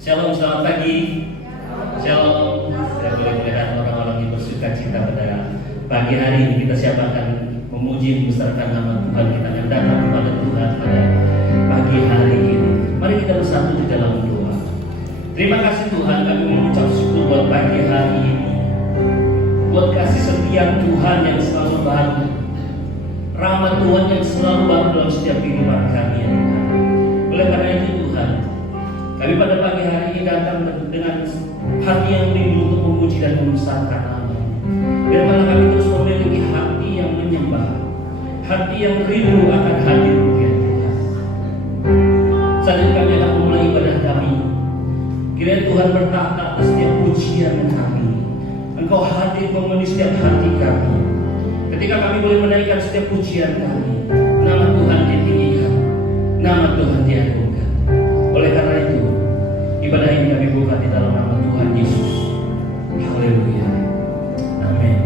Shalom, selamat pagi. Shalom. Saya boleh melihat orang-orang yang bersuka cita pada pagi hari ini. Kita siapa akan memuji membesarkan nama Tuhan. Kita akan datang kepada Tuhan pada pagi hari ini. Mari kita bersatu di dalam doa. Terima kasih Tuhan, kami mengucap syukur buat pagi hari ini, buat kasih setia Tuhan yang selalu baru, rahmat Tuhan yang selalu baru dalam setiap kehidupan kami ya Tuhan. Oleh karena itu Tuhan, kami pada pagi hari ini datang dengan hati yang rindu untuk memuji dan membesarkan nama-Mu. Biarlah kami terus memiliki hati yang menyembah, hati yang rindu akan hadir-Mu ya Tuhan. Saat ini kami akan memulai ibadah kami. Kiranya Tuhan bertahta atas setiap pujian kami. Engkau hadir memenuhi setiap hati kami. Ketika kami boleh menaikkan setiap pujian kami, nama Tuhan ditinggikan, nama Tuhan diagungkan. Oleh karena itu, ibadah ini kami buka di dalam nama Tuhan Yesus. Haleluya. Amin.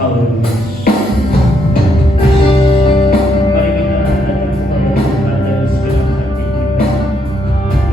Haleluya. Mari kita datang kepada Tuhan dengan segenap hati kita. Haleluya.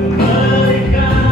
Memberikan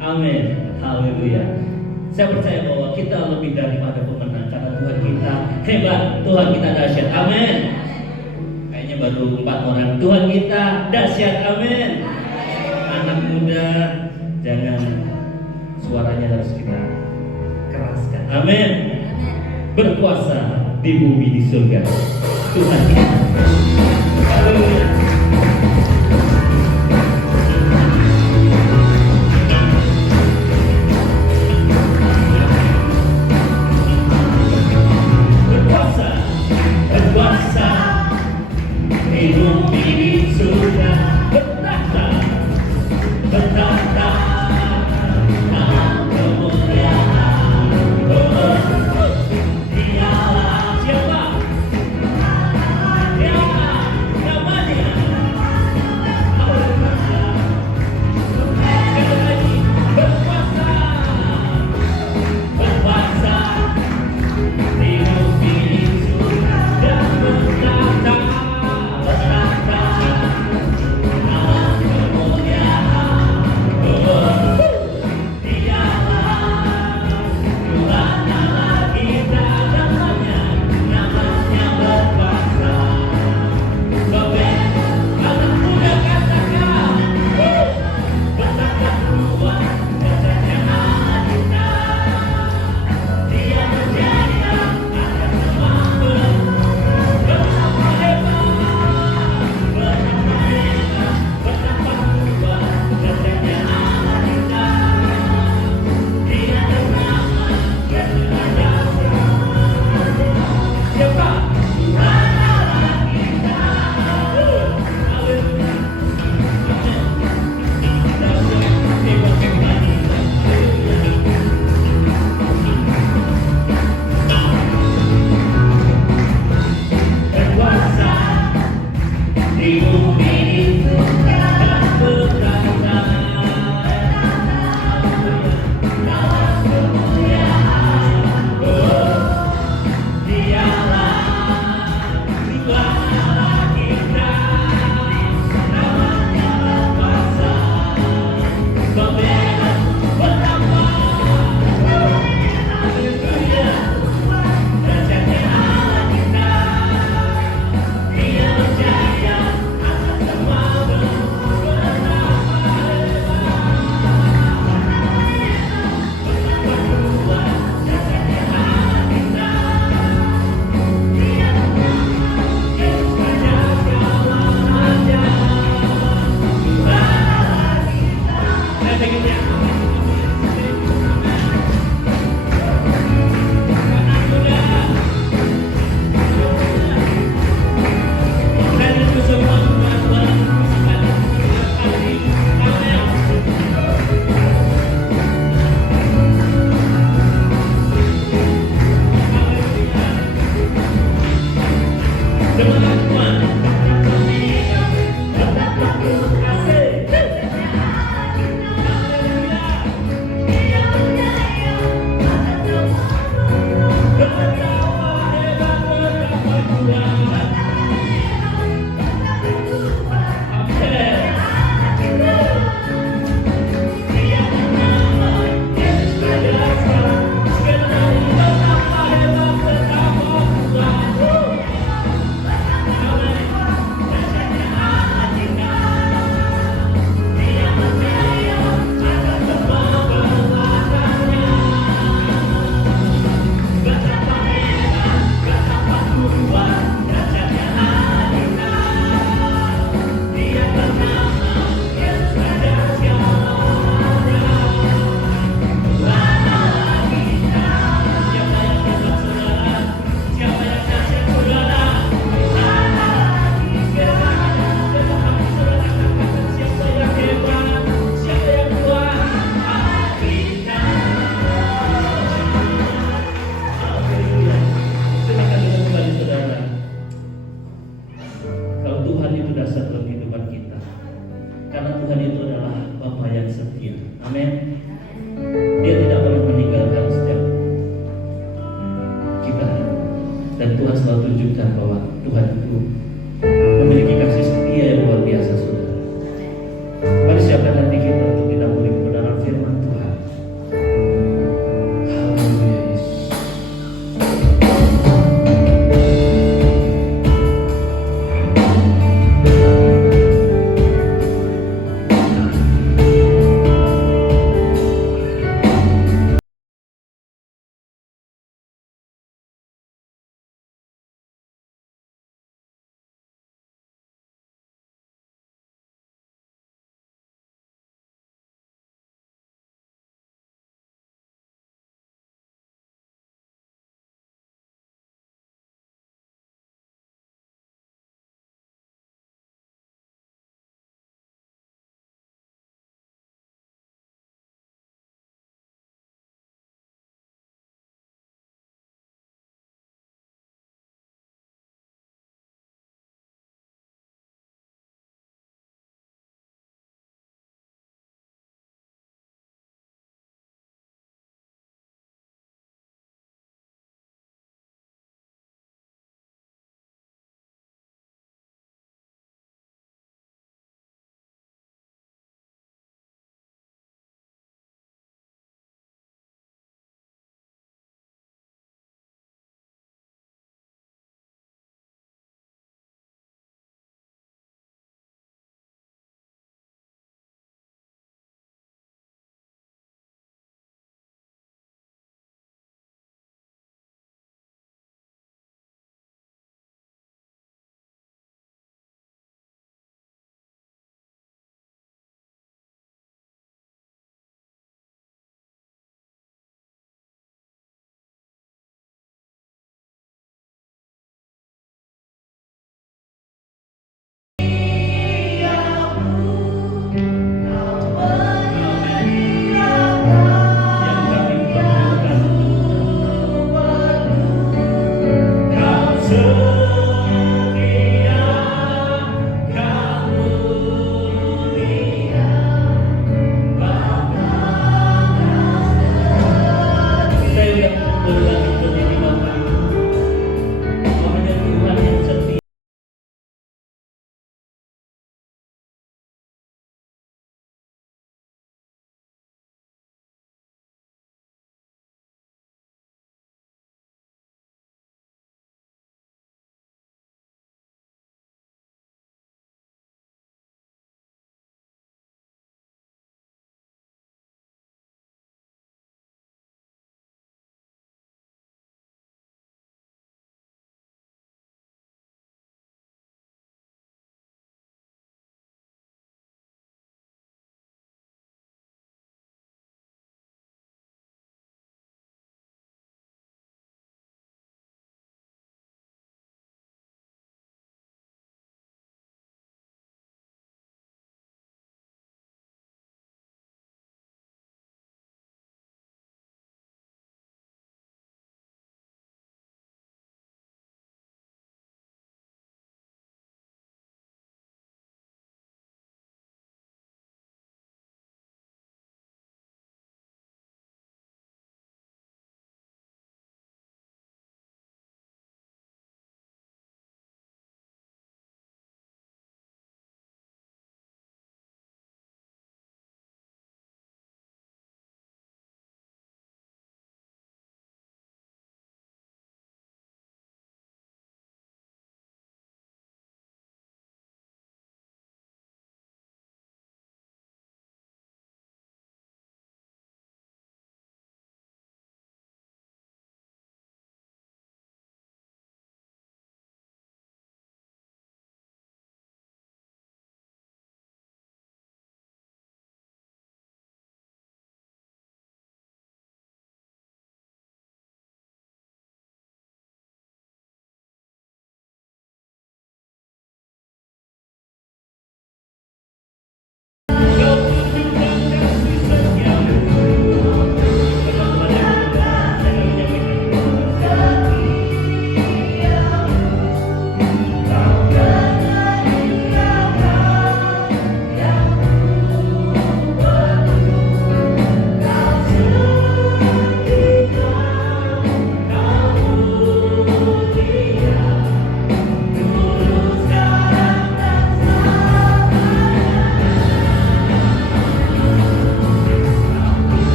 Amin. Haleluya. Saya percaya bahwa kita lebih daripada pemenang karena Tuhan kita hebat, Tuhan kita dahsyat. Amin. Kayaknya baru 4 orang. Tuhan kita dahsyat. Amin. Anak muda, jangan suaranya harus kita keraskan. Amin. Berkuasa di bumi di surga. Tuhan kita. Haleluya. Dan Tuhan selalu tunjukkan bahwa Tuhan itu memiliki kasih setia yang luar biasa, saudara. Mari siapkan hati kita untuk kita mulai kebenaran firman Tuhan.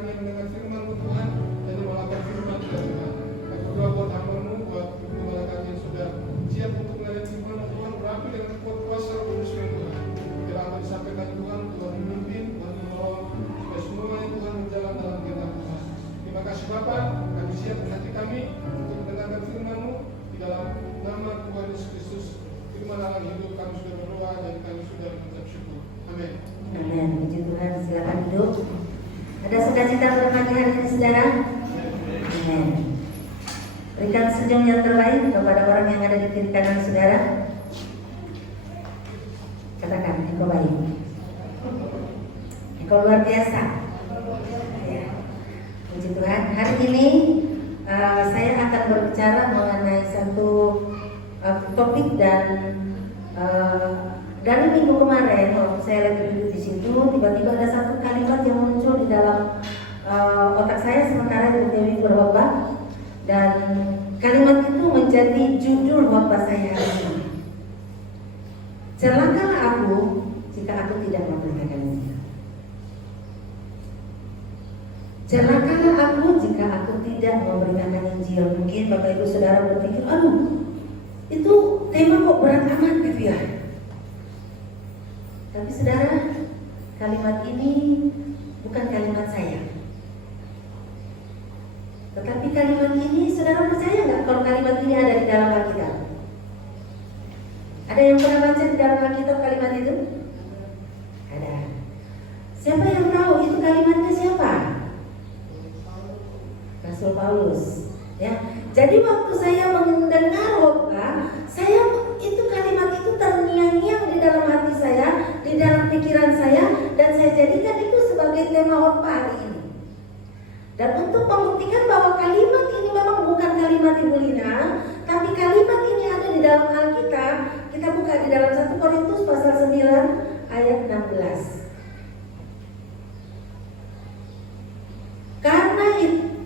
kami yang mendengar firman-Mu Tuhan dan melakukan firman Tuhan. Kami berdoa buat hamba-Mu, buat kepada kami yang sudah siap untuk melihat firman Tuhan, berapi dengan kuat kuasa Roh Kudus Tuhan. Bila apa disampaikan Tuhan, Tuhan memimpin, Tuhan menolong, supaya semuanya Tuhan berjalan dalam kehendak Tuhan. Terima kasih Bapa, kami siap hati kami untuk mendengarkan firman-Mu di dalam nama Tuhan Yesus Kristus. Firman Allah hidup, kami sudah berdoa dan kami sudah mengucap syukur. Amin. Amin. Puji Tuhan, silakan duduk. Ada sukacita pada pagi hari ini, saudara? Amin. Berikan senyum yang terbaik kepada orang yang ada di kiri kanan saudara. Katakan, engkau baik, engkau luar biasa. Ya. Puji Tuhan. Hari ini saya akan berbicara mengenai satu topik dan dari minggu kemarin waktu saya lagi duduk di situ, tiba-tiba ada satu kalimat yang muncul di dalam otak saya sementara Ibu Dewi berkhotbah, dan kalimat itu menjadi judul khotbah saya hari ini. Celakalah aku jika aku tidak memberitakan Injil. Celakalah aku jika aku tidak memberitakan Injil. Mungkin Bapak Ibu Saudara berpikir, aduh, itu tema kok berat amat gitu ya. Tapi saudara, kalimat ini bukan kalimat saya. Tetapi kalimat ini, saudara percaya nggak kalau kalimat ini ada di dalam Alkitab? Ada yang pernah baca di dalam Alkitab kalimat itu? Ada. Siapa yang tahu itu kalimatnya siapa? Rasul Paulus. Ya. Jadi waktu saya mendengar khotbah, saya itu kalimat itu terngiang-ngiang di dalam hati saya, di dalam pikiran saya, dan saya jadikan itu sebagai tema khotbah hari ini. Dan untuk membuktikan bahwa kalimat ini memang bukan kalimat Ibu Lina, tapi kalimat ini ada di dalam Alkitab, kita buka di dalam 1 Korintus pasal 9 ayat 16. Karena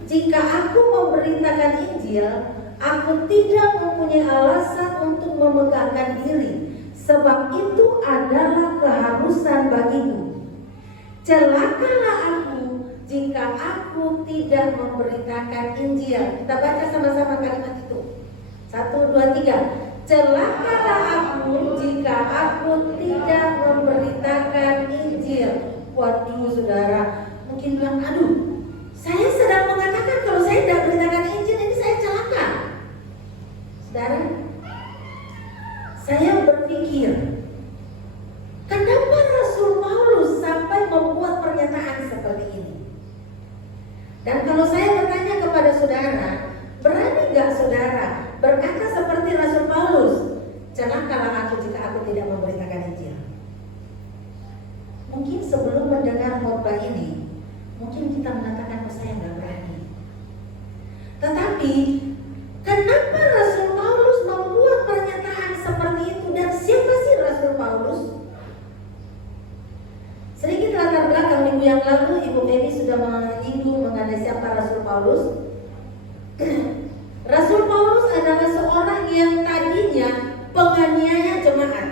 jika aku memberitakan Injil, aku tidak mempunyai alasan untuk memegahkan diri, sebab itu adalah keharusan bagiku. Celakalah aku jika aku tidak memberitakan Injil. Kita baca sama-sama kalimat itu. 1, 2, 3. Celakalah aku jika aku tidak memberitakan Injil. Waduh saudara, mungkin bilang, aduh, saya sedang mengatakan kalau saya tidak beritakan Injil, ini saya celaka. Saudara, saya berpikir, kenapa Rasul Paulus sampai membuat pernyataan seperti ini? Dan kalau saya bertanya kepada saudara, berani nggak saudara berkata seperti Rasul Paulus, celakalah aku jika aku tidak memberitakan Injil? Mungkin sebelum mendengar khotbah ini, mungkin kita mengatakan, saya nggak berani. Tetapi kenapa Rasul Paulus membuat pernyataan seperti itu, dan siapa sih Rasul Paulus? Sedikit latar belakang, minggu yang lalu Ibu Dewi sudah menyinggung mengenai siapa Rasul Paulus. Rasul Paulus adalah seorang yang tadinya penganiaya jemaat.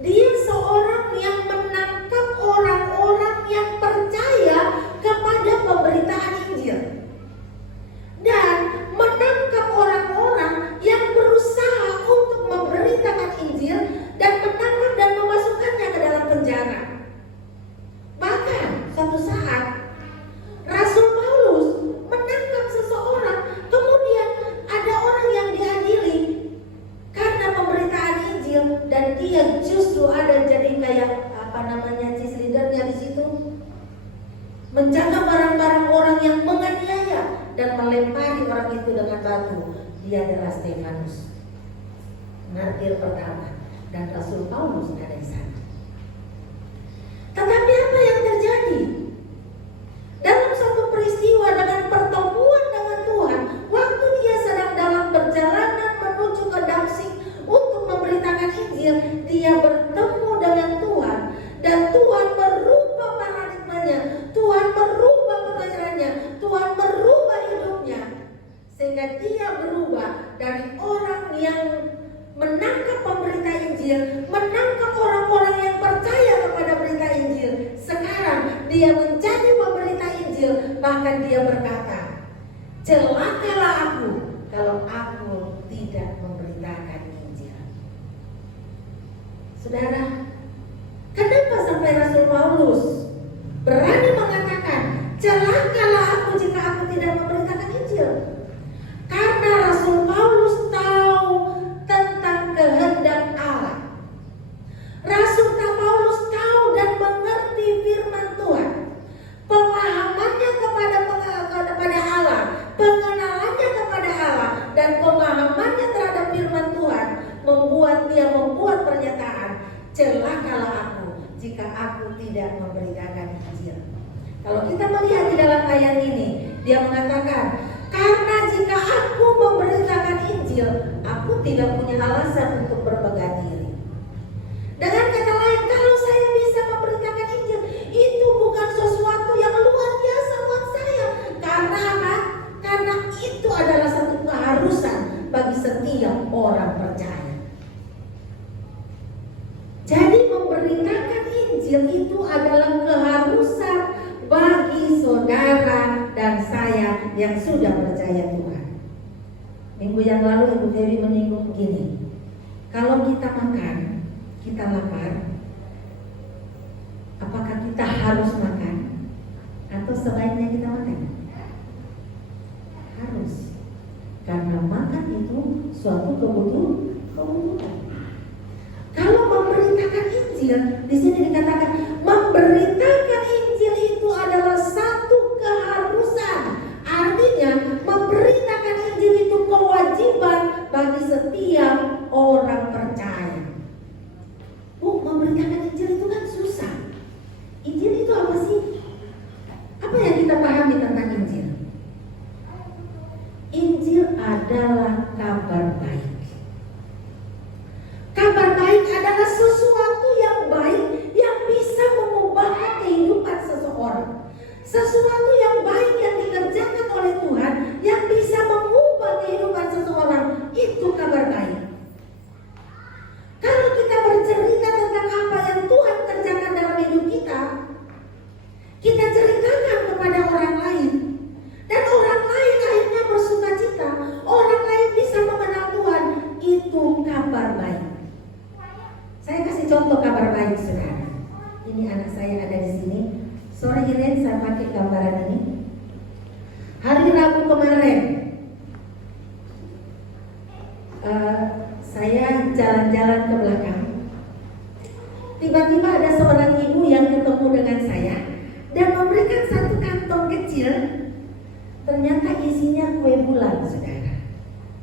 Dia seorang yang menangkap orang-orang yang percaya kepada pemberitaan Injil, dan menangkap orang-orang yang berusaha untuk memberitakan Injil, dan menangkap dan memasukkannya ke dalam penjara. Bahkan suatu saat Rasul Paulus menangkap seseorang, kemudian ada orang yang diadili karena pemberitaan Injil, dan dia justru ada jadi kayak cheese leadernya di situ, menjaga barang-barang orang yang menganiaya dan melempari orang itu dengan batu. Dia adalah Stefanus, martir pertama, dan Rasul Paulus ada di sana. Tetapi apa yang terjadi? Dalam satu peristiwa dengan pertemuan dengan Tuhan, waktu dia sedang dalam perjalanan menuju ke Damsyik untuk memberitakan Injil, dia bertemu dengan Tuhan, dan Tuhan merubah paradigmanya, Tuhan merubah pikirannya, Tuhan merubah hidupnya, sehingga dia berubah dari orang yang menangkap pemberita Injil, menangkap orang-orang yang percaya kepada berita Injil. Sekarang dia menjadi pemberita bahkan dia berkata, celakalah aku kalau aku tidak memberitakan Injil. Saudara, kenapa sampai Rasul Paulus berani mengatakan, celakalah aku jika aku tidak memberitakan Injil? Karena Rasul Paulus tahu tentang kehendak Allah. Rasul Paulus tahu dan mengerti firman Tuhan. Pemahamannya kepada Allah, pengenalannya kepada Allah, dan pemahamannya terhadap firman Tuhan membuat dia membuat pernyataan, celakalah aku jika aku tidak memberitakan Injil. Kalau kita melihat di dalam ayat ini, dia mengatakan, karena jika aku memberitakan Injil, aku tidak punya alasan untuk bermegah diri. Dengan kata lain, kalau saya bisa memberitakan Injil, itu bukan sesuatu yang luar biasa buat saya. Karena apa? Karena itu adalah satu keharusan bagi setiap orang percaya. Jadi memberitakan Injil itu adalah keharusan bagi saudara dan saya yang sudah percaya Tuhan. Minggu yang lalu Ibu Dewi menyinggung begini, kalau kita makan, kita lapar, apakah kita harus makan atau sebaiknya kita makan? Harus, karena makan itu suatu kebutuhan. Kalau memberitakan Injil, di sini dikatakan memberitakan Injil itu adalah satu keharusan. Artinya memberitakan Injil itu kewajiban bagi setiap orang percaya. Bu, memberitakan Injil itu kan susah. Injil itu apa sih? Apa yang kita pahami tentang Injil? Injil adalah kabar baik. Kabar baik adalah sesuatu yang baik yang bisa mengubah kehidupan seseorang. Sesuatu yang baik yang dikerjakan oleh Tuhan yang bisa mengubah kehidupan seseorang, itu kabar baik. Kalau kita bercerita tentang apa yang Tuhan kerjakan dalam hidup kita, kita ceritakan kepada orang lain, dan orang lain akhirnya bersuka cita, orang lain bisa mengenal Tuhan, itu kabar baik. Saya kasih contoh kabar baik, saudara. Ini anak saya ada di sini. Sore ini saya pakai gambaran ini. Hari Rabu kemarin, saya jalan-jalan ke belakang. Tiba-tiba ada seorang ibu yang ketemu dengan saya dan memberikan satu kantong kecil. Ternyata isinya kue bulan, saudara.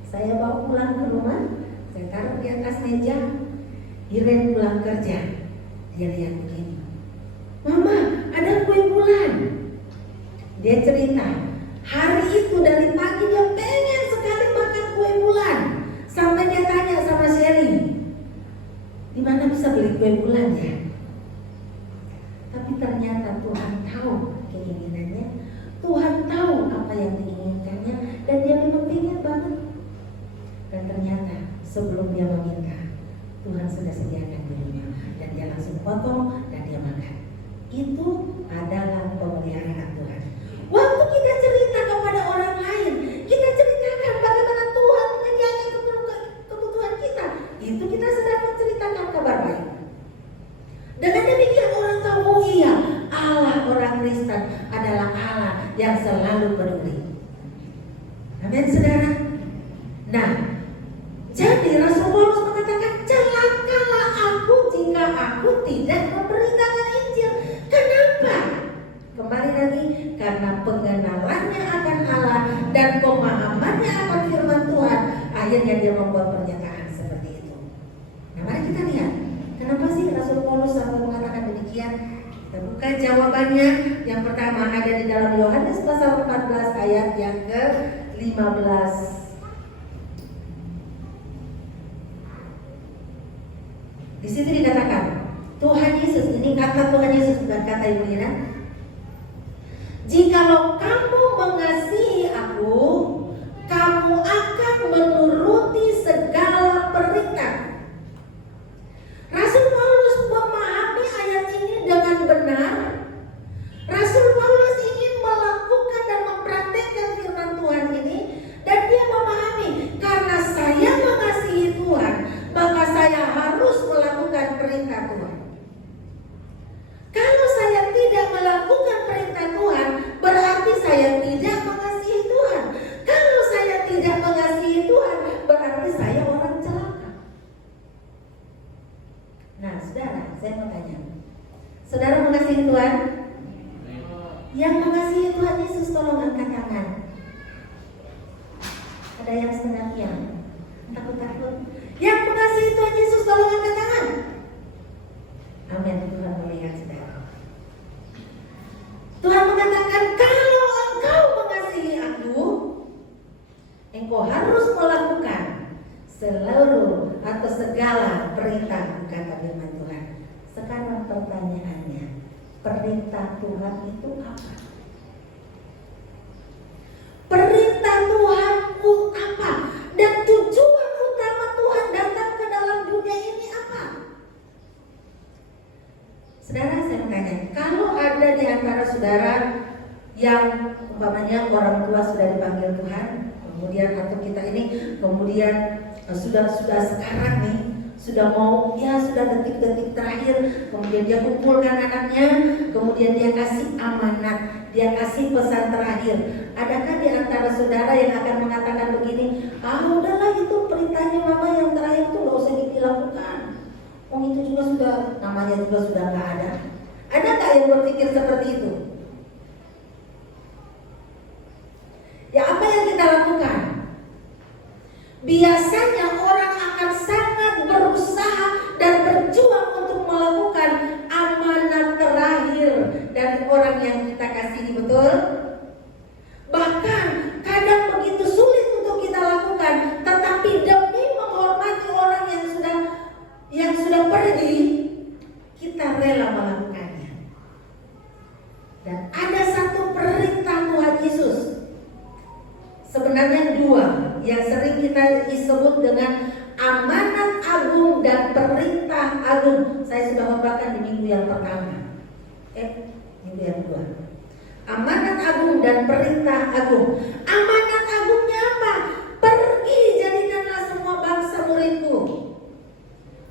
Saya bawa pulang ke rumah, saya taruh di atas meja. Iren pulang kerja, dia lihat begini, Mama, ada kue bulan. Dia cerita, hari itu dari pagi dia pengen sekali makan kue bulan. Sampai dia tanya sama Shelly, di mana bisa beli kue bulan ya? Tapi ternyata Tuhan tahu keinginannya, Tuhan tahu apa yang diinginkannya, dan dia memang pengen banget. Dan ternyata sebelum dia meminta, Tuhan sudah sediakan di rumah, dan dia langsung potong dan dia makan. Itu adalah pemeliharaan Tuhan. Waktu kita cerita kepada orang lain, kita ceritakan bagaimana Tuhan menyediakan kebutuhan kita, itu kita sedang menceritakan kabar baik. Dengan demikian orang tahu, oh iya, Allah orang Kristen adalah Allah yang selalu peduli. Amin, saudara. Nah, jadi Rasul Paulus mengatakan, celakalah aku jika aku tidak memberitakan Injil. Kenapa? Kembali lagi, karena pengenalannya akan Allah dan pemahamannya akan firman Tuhan, akhirnya dia membuat pernyataan seperti itu. Nah, mari kita lihat, kenapa sih Rasul Paulus sampai mengatakan demikian? Kita buka jawabannya. Yang pertama ada di dalam Yohanes pasal 14 ayat yang ke-15. Di situ dikatakan, Tuhan Yesus, ini kata Tuhan Yesus, bukan kata Ibu Lina. Jikalau kamu mengasihi aku, kamu akan menuruti segala perintah. Rasul Paulus memahami ayat ini dengan benar. Rasul Paulus ingin melakukan mengasihi Tuhan? Yang mengasihi Tuhan Yesus tolong angkat tangan. Ada yang setengah diam, takut-takut. Yang mengasihi Tuhan Yesus tolong angkat tangan. Amin. Tuhan melihat saudara. Tuhan mengatakan, kalau engkau mengasihi aku, engkau harus melakukan seluruh atau segala perintah, kata firman Tuhan. Sekarang pertanyaannya, perintah Tuhan itu apa? Perintah Tuhan itu apa? Dan tujuan utama Tuhan datang ke dalam dunia ini apa? Saudara, saya bertanya, kalau ada di antara saudara yang umpamanya orang tua sudah dipanggil Tuhan, kemudian atau kita ini kemudian sudah sekarang nih sudah mau, ya sudah detik-detik terakhir, kemudian dia kumpulkan anaknya, kemudian dia kasih amanat, dia kasih pesan terakhir. Adakah di antara saudara yang akan mengatakan begini, udahlah itu perintahnya mama yang terakhir itu gak usah dilakukan, itu juga sudah, namanya juga sudah gak ada. Ada gak yang berpikir seperti itu? Ya, apa yang kita lakukan? Biasanya orang akan sangat berusaha dan berjuang untuk melakukan amanat terakhir dari orang yang kita kasihi, betul? Bahkan kadang begitu sulit untuk kita lakukan, tetapi demi menghormati orang yang sudah pergi, kita rela melakukannya. Dan ada satu perintah Tuhan Yesus, sebenarnya dua, yang sering kita sebut dengan amanat agung dan perintah agung. Saya sudah membacakan di minggu yang pertama, minggu yang kedua. Amanat agung dan perintah agung. Amanat agungnya apa? Pergi, jadikanlah semua bangsa muridku.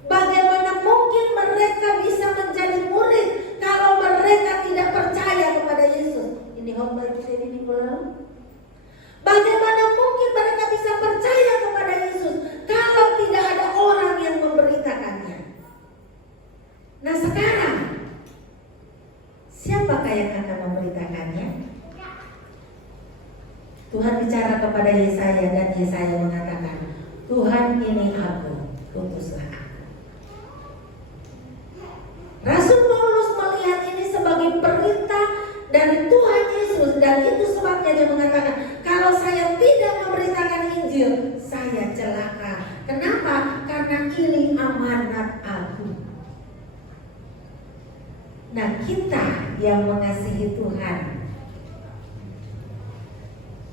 Bagaimana mungkin mereka bisa menjadi murid kalau mereka tidak percaya kepada Yesus? Ini khotbah kita di minggu lalu. Bagaimana mungkin mereka bisa percaya kepada Yesus kalau tidak ada orang yang memberitakannya? Nah sekarang, siapakah yang akan memberitakannya? Tuhan bicara kepada Yesaya dan Yesaya mengatakan, Tuhan ini aku, utuslah aku. Rasul Paulus melihat ini sebagai perintah dari Tuhan Yesus, dan itu sebabnya dia mengatakan, kalau saya tidak memberitakan Injil, saya celaka. Kenapa? Karena ini amanat aku. Nah, kita yang mengasihi Tuhan,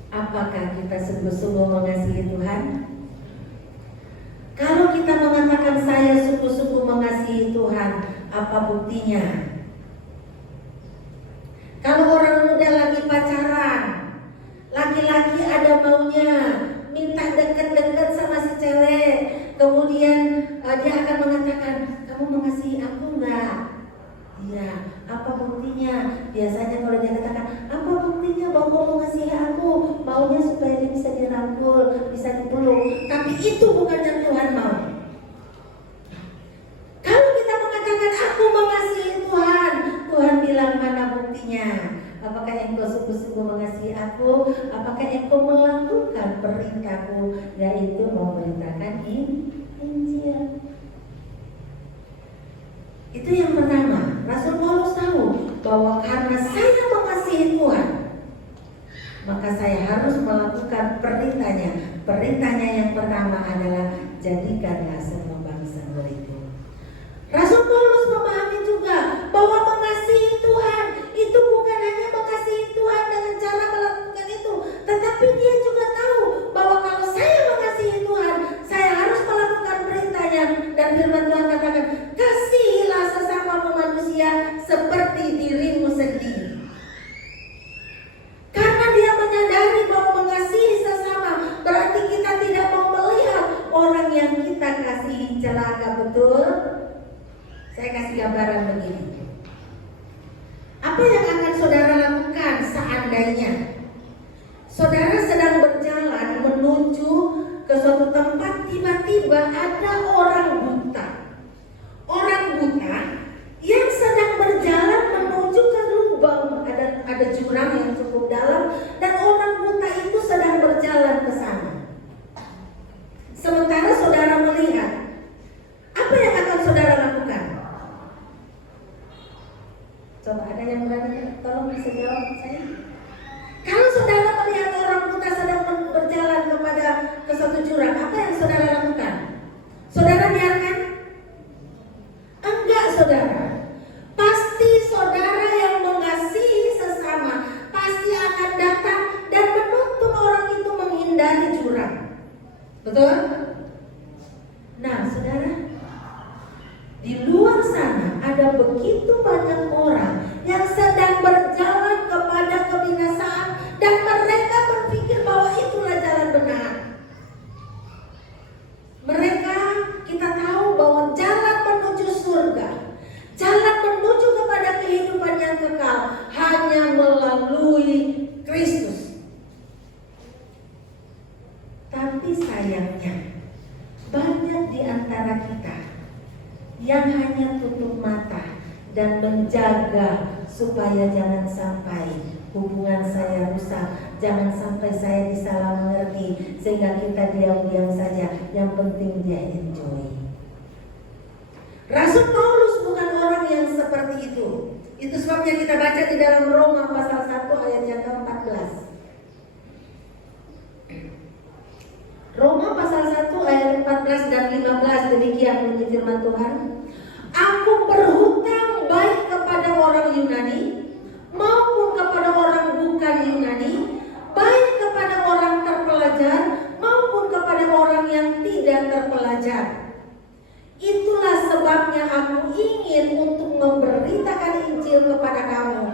apakah kita sungguh-sungguh mengasihi Tuhan? Kalau kita mengatakan saya sungguh-sungguh mengasihi Tuhan, apa buktinya? Kalau orang muda lagi pacaran, laki-laki ada maunya, minta deket-deket sama si cewek, kemudian dia akan mengatakan, kamu mengasihi aku enggak? Iya. Apa buktinya? Biasanya kalau dia katakan, apa buktinya bahwa kamu mengasihi aku? Maunya supaya dia bisa dirangkul, bisa dipeluk. Tapi itu bukan yang Tuhan mau. Kalau kita mengatakan aku mengasihi Tuhan, Tuhan bilang mana buktinya? Apakah engkau sungguh-sungguh mengasihi aku? Apakah engkau melakukan perintahku, yaitu memberitakan Injil? Itu yang pertama. Rasul Paulus tahu bahwa karena saya mengasihi Tuhan, maka saya harus melakukan perintahnya. Perintahnya yang pertama adalah jadikanlah semua bangsa muridku. Rasul Paulus memahami juga bahwa mengasihi Tuhan itu bukan hanya mengasihi Tuhan dengan cara melakukan itu, tetapi dia juga tahu bahwa kalau saya mengasihi Tuhan, saya harus melakukan perintahnya. Dan firman Tuhan katakan, kasihilah sesama manusia seperti dirimu sendiri. Karena dia menyadari bahwa mengasihi sesama berarti kita tidak mau melihat orang yang kita kasihi celaka, betul? Saya kasih gambaran begini. Apa yang akan saudara lakukan seandainya saudara sedang berjalan menuju ke suatu tempat, tiba-tiba ada orang buta. Orang buta yang sedang berjalan Ada yang berani tolong bisa jawab saya? Kalau saudara melihat orang buta sedang berjalan ke suatu jurang, apa yang saudara lakukan? Saudara biarkan? Enggak, saudara. Pasti saudara yang mengasihi sesama pasti akan datang dan menuntun orang itu menghindari jurang. Betul? Nah, saudara, di luar sana ada begitu banyak orang yang sedang berjalan kepada kebinasaan dan mereka berpikir bahwa itulah jalan benar. Mereka, kita tahu bahwa jalan menuju surga, jalan menuju kepada kehidupan yang kekal hanya melalui Kristus. Tapi sayangnya banyak di antara kita yang hanya tutup mata dan menjaga supaya jangan sampai hubungan saya rusak, jangan sampai saya disalah mengerti, sehingga kita diam-diam saja, yang penting dia enjoy. Rasul Paulus bukan orang yang seperti itu. Itu sebabnya kita baca di dalam Roma pasal 1 ayat yang ke-14. Roma pasal 1 ayat 14 dan 15, demikian bunyi firman Tuhan. Aku berhutang baik kepada orang Yunani maupun kepada orang bukan Yunani, baik kepada orang terpelajar maupun kepada orang yang tidak terpelajar. Itulah sebabnya aku ingin untuk memberitakan Injil kepada kamu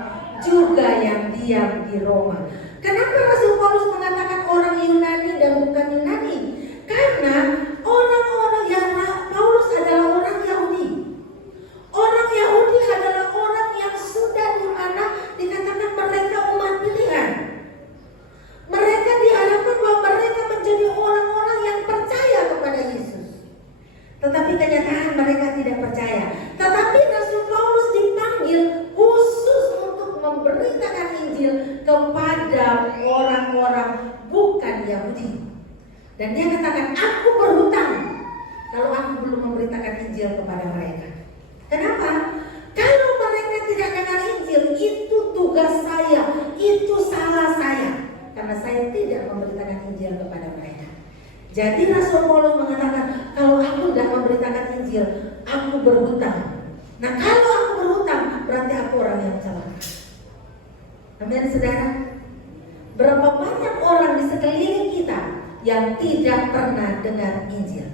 juga yang diam di Roma. Kenapa Rasul Paulus mengatakan orang Yunani dan bukan Yunani? Karena orang-orang yang Paulus adalah orang Yahudi. Orang Yahudi adalah orang yang sudah di mana dikatakan mereka umat pilihan. Mereka diharapkan bahwa mereka menjadi orang-orang yang percaya kepada Yesus. Tetapi kenyataan mereka tidak percaya. Tetapi Rasul Paulus dipanggil khusus untuk memberitakan Injil kepada orang-orang bukan Yahudi. Dan dia katakan, aku berhutang kalau aku belum memberitakan Injil kepada mereka. Kenapa? Kalau mereka tidak dengar Injil, itu tugas saya, itu salah saya, karena saya tidak memberitakan Injil kepada mereka. Jadi Rasul Paulus mengatakan, kalau aku tidak memberitakan Injil, aku berhutang. Nah, kalau aku berhutang, berarti aku orang yang celaka. Amin, saudara. Berapa banyak orang di sekeliling kita yang tidak pernah dengar Injil?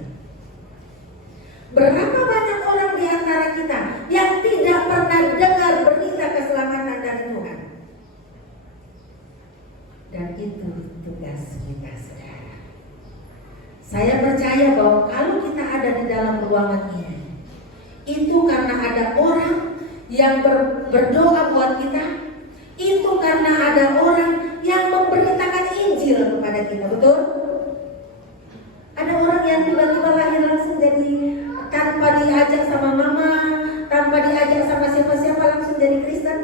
Berapa banyak orang di antara kita yang tidak pernah dengar berita keselamatan dari Tuhan? Dan itu tugas kita, saudara. Saya percaya bahwa kalau kita ada di dalam ruangan ini, itu karena ada orang yang berdoa buat kita. Itu karena ada orang yang memberitakan Injil kepada kita, betul? Ada orang yang tiba-tiba lahir langsung jadi, tanpa diajak sama mama, tanpa diajak sama siapa-siapa, langsung jadi Kristen.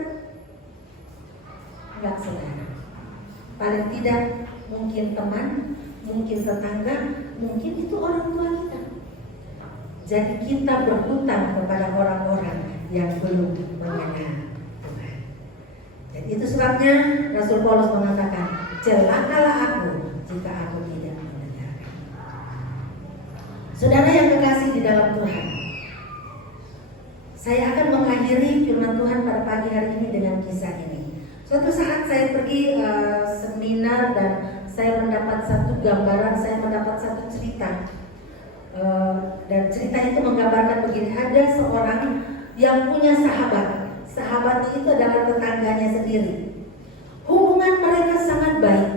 Enggak, saudara. Paling tidak mungkin teman, mungkin tetangga, mungkin itu orang tua kita. Jadi kita berhutang kepada orang-orang yang belum mengenal Tuhan. Dan itu sebabnya Rasul Paulus mengatakan, celakalah aku jika aku tidak mendengarkan. Saudara yang kekasih di dalam Tuhan, saya akan mengakhiri firman Tuhan pada pagi hari ini dengan kisah ini. Suatu saat saya pergi seminar dan saya mendapat satu gambaran, saya mendapat satu cerita. Dan cerita itu menggambarkan begini, ada seorang yang punya sahabat. Sahabatnya itu adalah tetangganya sendiri. Hubungan mereka sangat baik.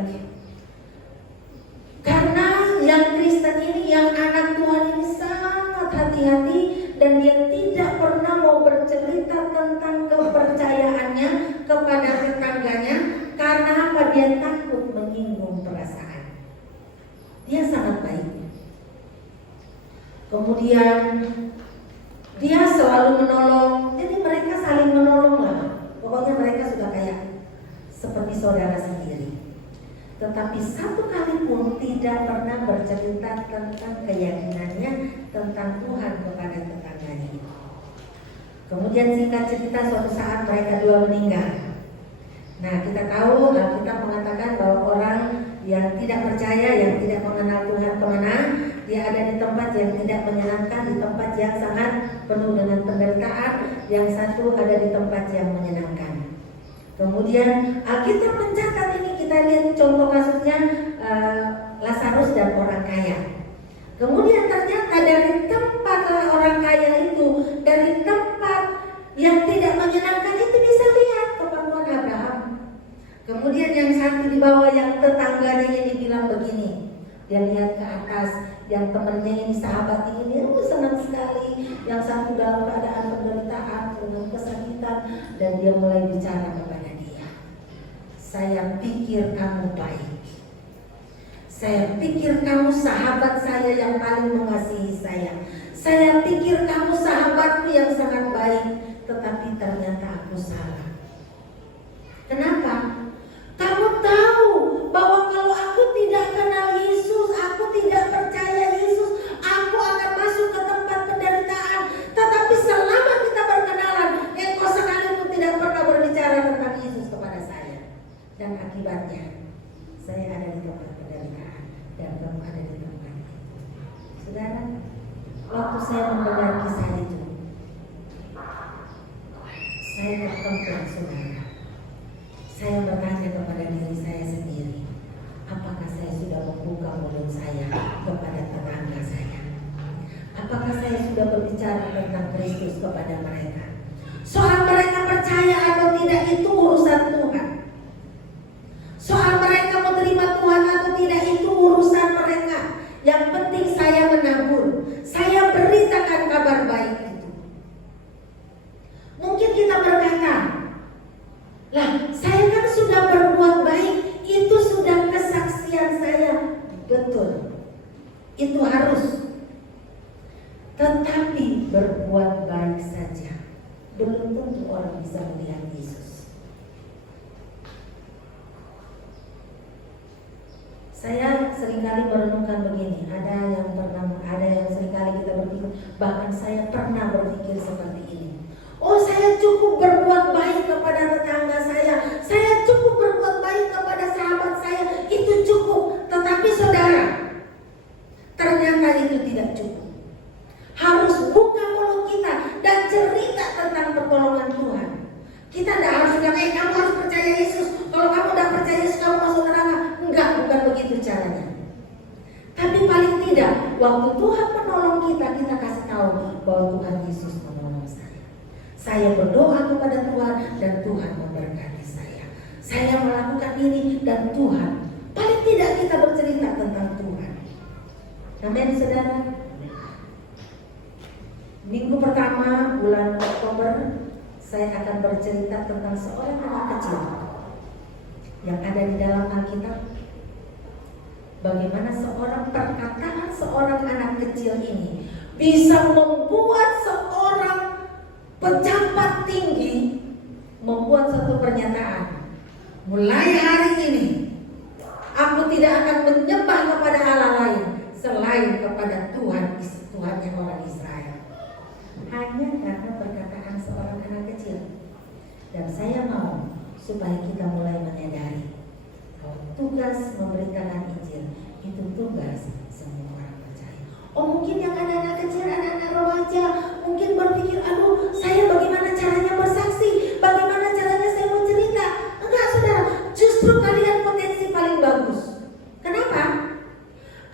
Karena yang Kristen ini, yang anak Tuhan ini sangat hati-hati, dan dia tidak pernah mau bercerita tentang kepercayaannya kepada tetangganya. Karena apa? Dia takut menyinggung perasaan. Dia sangat baik. Kemudian dia selalu menolong. Jadi mereka saling menolong lah. Pokoknya mereka sudah kayak seperti saudara sendiri. Tetapi satu kali pun tidak pernah bercerita tentang keyakinannya tentang Tuhan kepada tetangganya. Kemudian singkat cerita suatu saat mereka dua meninggal. Nah, kita tahu Alkitab mengatakan bahwa orang yang tidak percaya, yang tidak mengenal Tuhan kemana, dia ada di tempat yang tidak menyenangkan, di tempat yang sangat penuh dengan penderitaan. Yang satu ada di tempat yang menyenangkan. Kemudian Alkitab mencatat ini, kita lihat contoh kasusnya Lazarus dan orang kaya. Kemudian ternyata dari tempat orang kaya itu, dari tempat yang tidak menyenangkan itu bisa lihat kepatuhan Abraham. Kemudian yang satu di bawah, yang tetangganya ini bilang begini, dia lihat ke atas, yang temannya ini, sahabat ini, senang sekali. Yang satu dalam keadaan penderitaan dengan kesakitan, dan dia mulai bicara kepada dia, saya pikir kamu baik. Saya pikir kamu sahabat saya yang paling mengasihi saya. Saya pikir kamu sahabatku yang sangat baik, tetapi ternyata aku salah. Kenapa? Kamu tahu bahwa kalau aku tidak kenal Yesus, aku tidak percaya Yesus, aku akan masuk ke tempat penderitaan. Tetapi selama kita berkenalan, engkau sekalipun tidak pernah berbicara tentang Yesus kepada saya. Dan akibatnya, saya ada di tempat penderitaan dan kamu ada di tempat itu. Saudara, waktu saya mendengar kisah itu, saya tertentram, saudara. Saya bertanya kepada diri saya sendiri, apakah saya sudah membuka mulut saya kepada tetangga saya? Apakah saya sudah berbicara tentang Kristus kepada mereka? Soal mereka percaya atau tidak itu urusan Tuhan. Soal mereka menerima Tuhan atau tidak itu urusan mereka. Yang penting saya menabur, saya beritakan kabar baik itu. Mungkin kita berkata, lah, saya kan sudah berbuat baik, itu sudah kesaksian saya. Betul, itu harus. Tetapi berbuat baik saja belum tentu orang bisa melihat Yesus. Saya seringkali merenungkan begini, ada yang seringkali kita berpikir, bahkan saya pernah berpikir seperti ini. Oh, saya cukup berbuat baik kepada tetangga saya cukup berbuat baik kepada sahabat saya, itu cukup. Tetapi saudara, ternyata itu tidak cukup. Harus buka mulut kita dan cerita tentang pertolongan Tuhan. Kita tidak harus bilang, kamu harus percaya Yesus. Kalau kamu tidak percaya Yesus, kamu masuk neraka. Enggak, bukan begitu caranya. Tapi paling tidak, waktu Tuhan menolong kita, kita kasih tahu bahwa Tuhan Yesus menolong saya. Saya berdoa kepada Tuhan dan Tuhan memberkati saya. Saya melakukan ini dan Tuhan. Paling tidak kita bercerita tentang Tuhan. Amin, saudara. Minggu pertama bulan Oktober, saya akan bercerita tentang seorang anak kecil yang ada di dalam Alkitab. Bagaimana perkataan seorang anak kecil ini bisa membuat seorang pejabat tinggi membuat satu pernyataan. Mulai hari ini aku tidak akan menyembah kepada Allah lain selain kepada Tuhannya orang Israel. Hanya karena perkataan seorang anak kecil. Dan saya mau supaya kita mulai menyadari bahwa tugas memberitakan Injil itu tugas semua orang percaya. Oh, mungkin yang anak-anak kecil, anak-anak remaja mungkin berpikir, aduh, saya bagaimana caranya bersaksi, bagaimana caranya saya mau cerita. Enggak, saudara, justru kalian potensi paling bagus. Kenapa?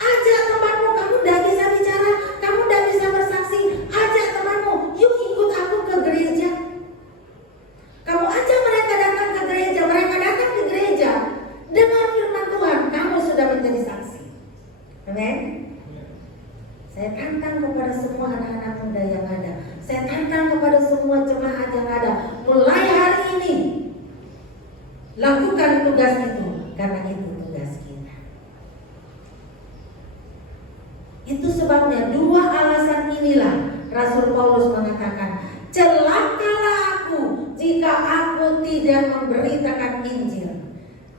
Ajak temanmu, kamu tidak bisa bicara, kamu tidak bisa bersaksi. Ajak temanmu, yuk ikut aku ke gereja. Kamu ajak mereka datang ke gereja, mereka datang ke gereja. Dengar firman Tuhan, kamu sudah menjadi saksi. Amin. Saya tantang kepada semua anak-anak muda yang ada. Saya tantang kepada semua jemaat yang ada. Mulai hari ini, lakukan tugas itu, karena itu tugas kita. Itu sebabnya dua alasan inilah Rasul Paulus mengatakan, celakalah aku jika aku tidak memberitakan Injil.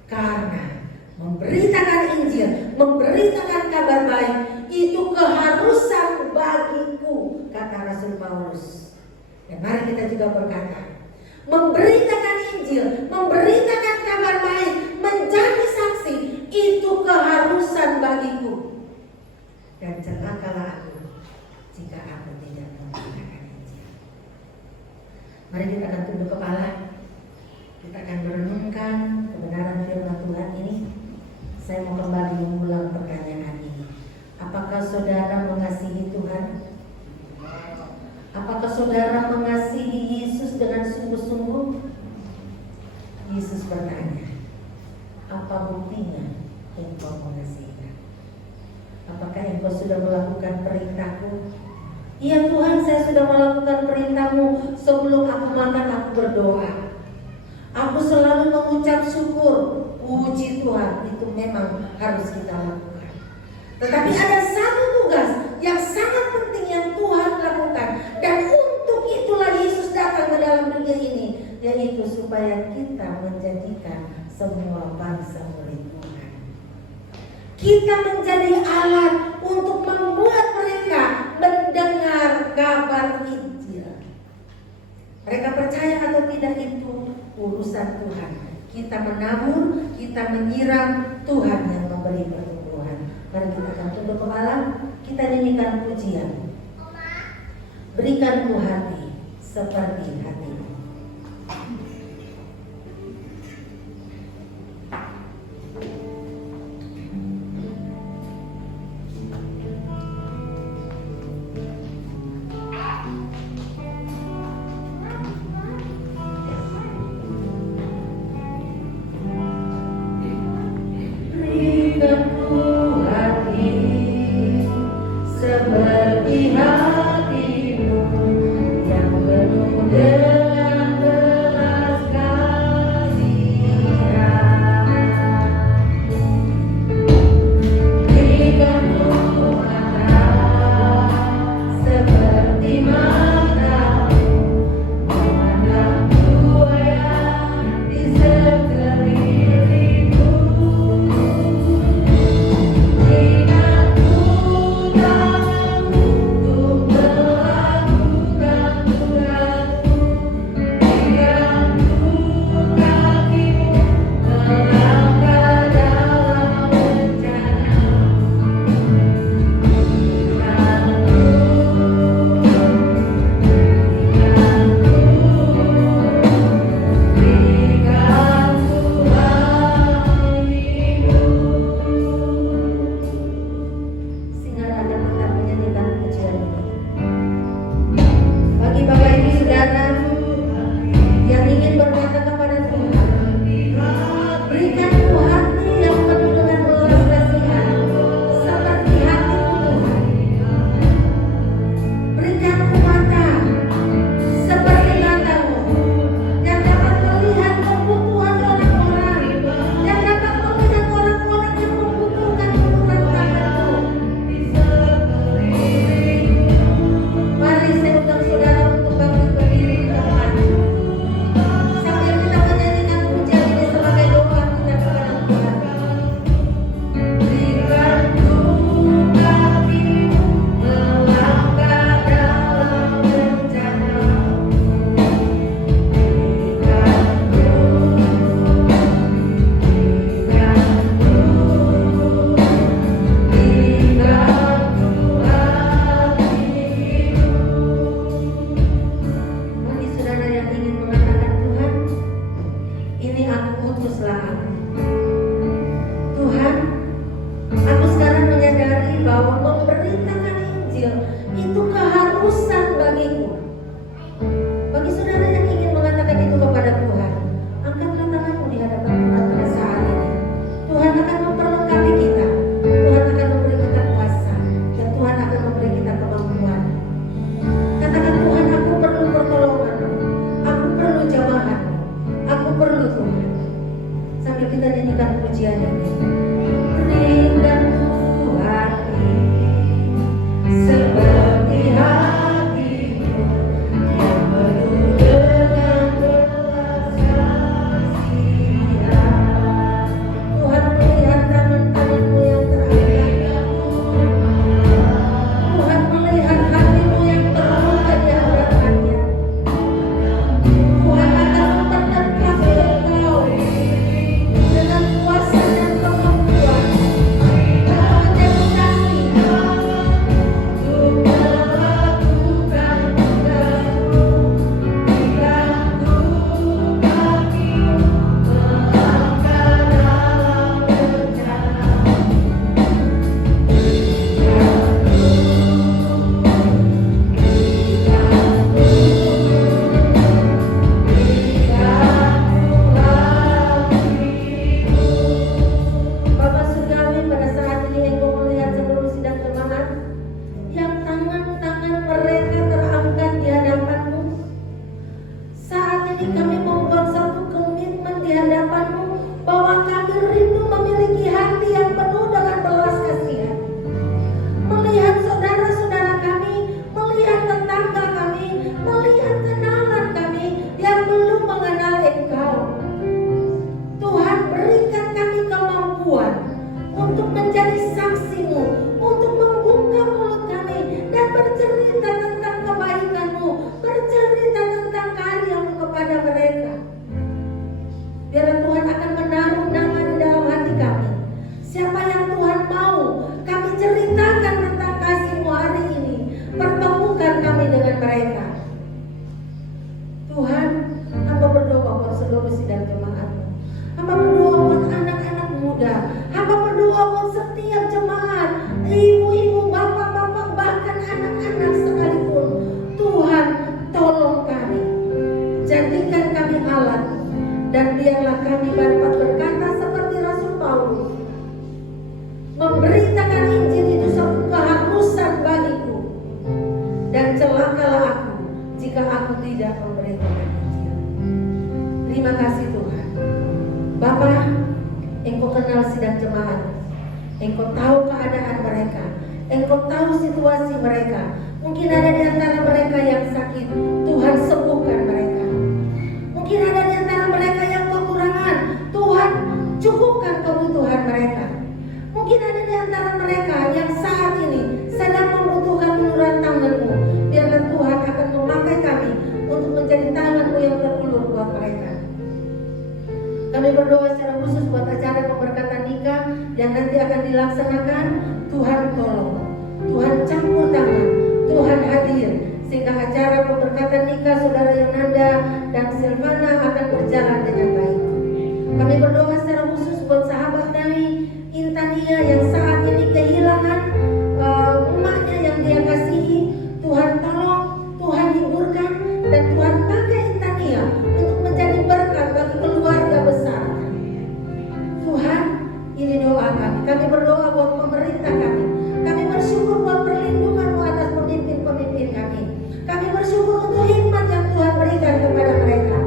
Karena memberitakan Injil, memberitakan kabar baik, itu keharusan bagiku, kata Rasul Paulus. Dan mari kita juga berkata, memberitakan Injil, memberitakan kabar baik, menjadi saksi, itu keharusan bagiku. Dan celakalah aku jika aku tidak memberitakan Injil. Mari kita akan tunduk kepala. Kita akan merenungkan kebenaran firman Tuhan ini. Saya mau kembali mengulang pertanyaan ini. Apakah saudara mengasihi Tuhan? Apakah saudara mengasihi Yesus dengan sungguh-sungguh? Yesus bertanya, apa buktinya engkau mengasihi? Apakah engkau sudah melakukan perintahku? Iya Tuhan, saya sudah melakukan perintahmu. Sebelum aku makan, aku berdoa. Aku selalu mengucap syukur. Puji Tuhan, itu memang harus kita lakukan. Tetapi ada satu tugas yang sangat penting yang Tuhan lakukan. Dan untuk itulah Yesus datang ke dalam dunia ini, yaitu supaya kita menjadikan semua bangsa murid Tuhan. Kita menjadi alat untuk membuat mereka mendengar kabar Injil. Mereka percaya atau tidak itu urusan Tuhan. Kita menabur, kita menyiram, Tuhan yang memberi pertumbuhan. Mari kita akan tunduk kepala, kita nyanyikan pujian. Berikanku hati seperti hatimu. Seperti hatimu yang penuh dengan belas kasihan, berikanku mata seperti matamu, memandang buaya di sekelilingku. di hadapan-Mu bahwa kami rindu memiliki hati yang penuh dengan belas kasihan. Melihat saudara-saudara kami, melihat tetangga kami, melihat kenalan kami yang belum mengenal Engkau. Tuhan, berikan kami kemampuan untuk menjadi saksi-Mu, untuk membuka mulut kami dan bercerita tentang kebaikan-Mu, bercerita tentang karya-Mu kepada mereka. Biarlah Tuhan akan menaruh nama di dalam hati kami. Siapa yang Tuhan mau kami ceritakan tentang kasih-Mu hari ini, pertemukan kami dengan mereka. Tuhan, hamba berdoa buat seluruh sidang jemaat-Mu. Hamba berdoa buat anak-anak muda. Hamba berdoa buat setiap jemaat, ibu-ibu, bapak-bapak, bahkan anak-anak sekalipun. Tuhan, tolong kami. Jadikan kami alat. Dan biarlah kami dapat berkata seperti Rasul Paulus, memberitakan Injil itu satu keharusan bagiku, dan celakalah aku jika aku tidak memberitakan Injil. Terima kasih Tuhan. Bapa, Engkau kenal sidang jemaat, Engkau tahu keadaan mereka, Engkau tahu situasi mereka. Mungkin ada di antara mereka yang sakit, Tuhan sembuhkan mereka. Mungkin ada di antara mereka yang kekurangan, Tuhan cukupkan kebutuhan mereka. Mungkin ada di antara mereka yang saat ini sedang membutuhkan uluran tangan-Mu. Biarlah Tuhan akan memakai kami untuk menjadi tangan-Mu yang terulur buat mereka. Kami berdoa secara khusus buat acara pemberkatan nikah yang nanti akan dilaksanakan. Tuhan tolong, Tuhan campur tangan, Tuhan hadir, sehingga acara pemberkatan nikah saudara Yonanda dan Silvana akan berjalan dengan baik. Kami berdoa secara khusus buat sahabat kami Intania yang saat ini kehilangan emaknya yang dia kasihi. Tuhan tolong, Tuhan hiburkan, dan Tuhan pakai Intania untuk menjadi berkat bagi keluarga besar. Tuhan, ini doa kami. Kami berdoa buat pemerintah kami. Kami bersyukur buat perlindungan-Mu atas pemimpin-pemimpin kami. Kami bersyukur untuk hikmat yang Tuhan berikan kepada mereka.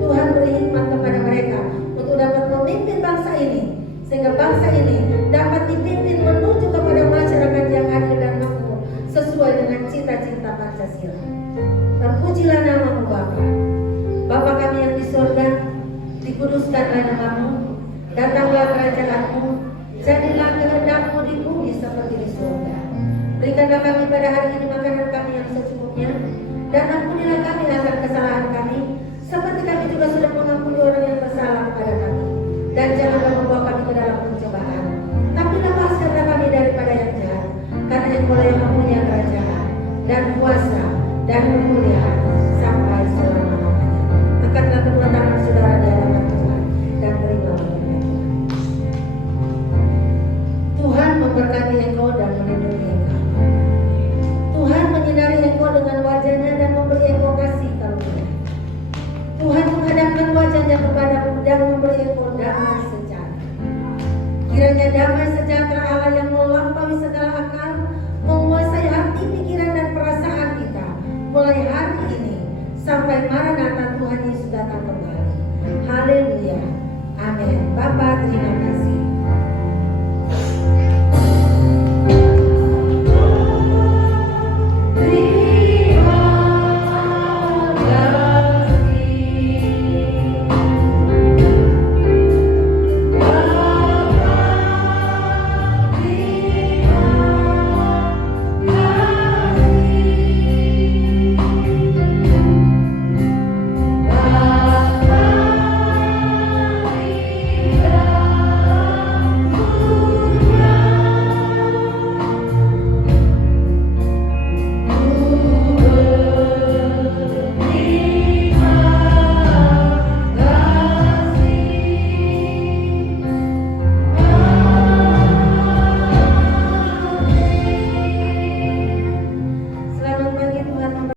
Tuhan beri hikmat kepada mereka untuk dapat memimpin bangsa ini, sehingga bangsa ini dapat dipimpin menuju kepada masyarakat yang adil dan makmur sesuai dengan cita-cita Pancasila. Terpujilah nama-Mu Bapa. Bapa kami yang di surga, dikuduskanlah nama-Mu, datanglah kerajaan-Mu, jadilah kehendak-Mu di bumi seperti di surga. Berikanlah kami pada hari ini makanan kami yang secukupnya, dan ampunilah kami akan kesalahan kami, seperti kami juga sudah mengampuni orang yang bersalah kepada kami. Dan janganlah membawa kami ke dalam pencobaan, tapi lepaskanlah kami daripada yang jahat. Karena Engkau yang mempunyai kerajaan dan kuasa dan kemuliaan sampai selama-lamanya. Angkatlah kedua tangan saudara di hadapan Tuhan dan terimalah berkat Tuhan. Memberkati Engkau dan melindungi Engkau. Tuhan menyinari Engkau dengan wajah-Nya dan memberi Engkau kasih karunia. Tuhan menghadapkan wajah-Nya kepadamu dan memberi Engkau damai sejahtera. Kiranya damai sejahtera Allah yang melampaui segala akal menguasai hati, pikiran dan perasaan kita mulai hari ini sampai Maranatha Tuhan Yesus datang kembali. Haleluya.